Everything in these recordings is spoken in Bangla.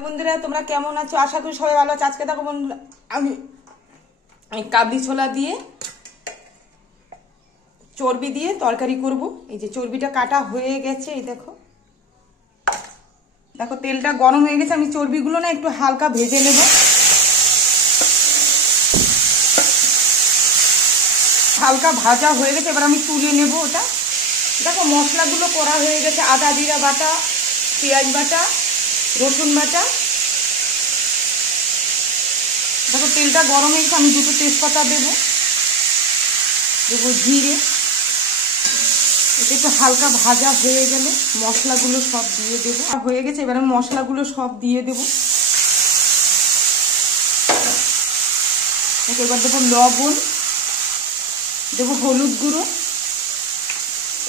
বন্ধুরা তোমরা কেমন আছো? আশা করি সবাই ভালো আছো। আজকে দেখো বন্ধুরা আমি কাবলি ছোলা দিয়ে চর্বি দিয়ে তরকারি করব। এই যে চর্বিটা কাটা হয়ে গেছে, এই দেখো দেখো তেলটা গরম হয়ে গেছে। আমি চর্বিগুলো না একটু হালকা ভেজে নেব। হালকা ভাজা হয়ে গেছে, এবার আমি তুলে নেব ওটা। দেখো মশলাগুলো করা হয়ে গেছে, আদা জিরা বাটা, পেঁয়াজ বাটা, রসুন বাটা। দেখো তেলটা গরম হয়ে গেছে, আমি দুটো তেজপাতা দেবো, জিরে। এটা একটু হালকা ভাজা হয়ে গেলে মশলাগুলো সব দিয়ে দেবো। হয়ে গেছে, এবার আমি মশলাগুলো সব দিয়ে দেবো। এবার দেবো লবণ, দেবো হলুদ গুঁড়ো।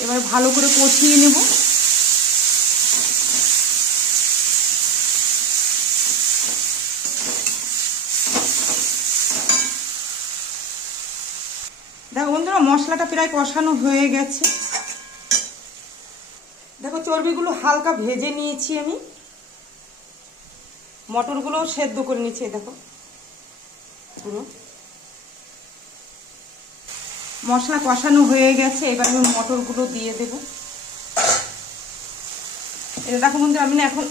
এবার ভালো করে কষিয়ে নেব। দেখো বন্ধুরা মশলাটা প্রায় কষানো হয়ে গেছে। দেখো চর্বিগুলো হালকা ভেজে নিয়েছি আমি, মটরগুলো সেদ্ধ করে নিয়েছি। দেখো পুরো মশলা কষানো হয়ে গেছে, এবার আমি মটরগুলো দিয়ে দেবো। এটা দেখো বন্ধুরা আমি না এখন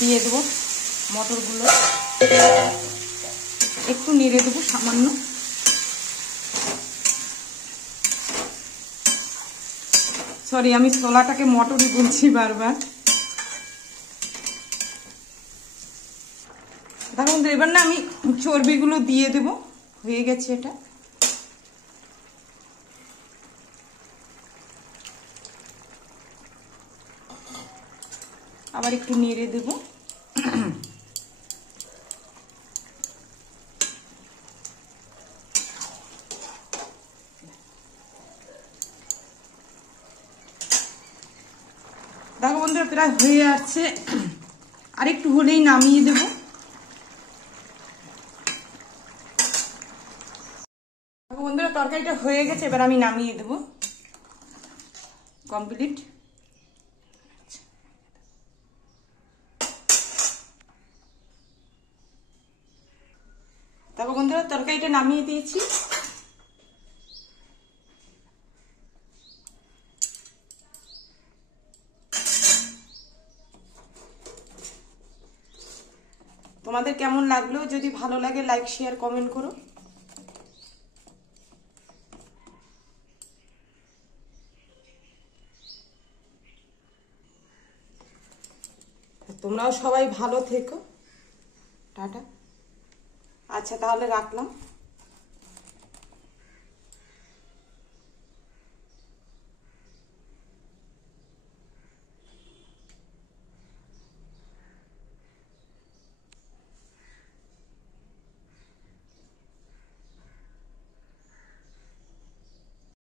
দিয়ে দেবো মটরগুলো, একটু নেড়ে দেবো সামান্য। সরি, আমি ছোলাটাকে মটরই বলছি বারবার। দেখো বন্ধুরা এবার না আমি চর্বিগুলো দিয়ে দেবো। হয়ে গেছে এটা। আবার একটু নেড়ে দেবো। দেখো বন্ধুরা প্রায় হয়ে যাচ্ছে, আর একটু হলেই নামিয়ে দেব। দেখো বন্ধুরা তরকারিটা হয়ে গেছে, এবার আমি নামিয়ে দেব। কমপ্লিট। দেখো বন্ধুরা তরকারিটা নামিয়ে দিয়েছি। তোমাদের কেমন লাগলো? যদি ভালো লাগে লাইক শেয়ার কমেন্ট করো। তোমরাও সবাই ভালো থেকো। টাটা। আচ্ছা তাহলে রাখলাম।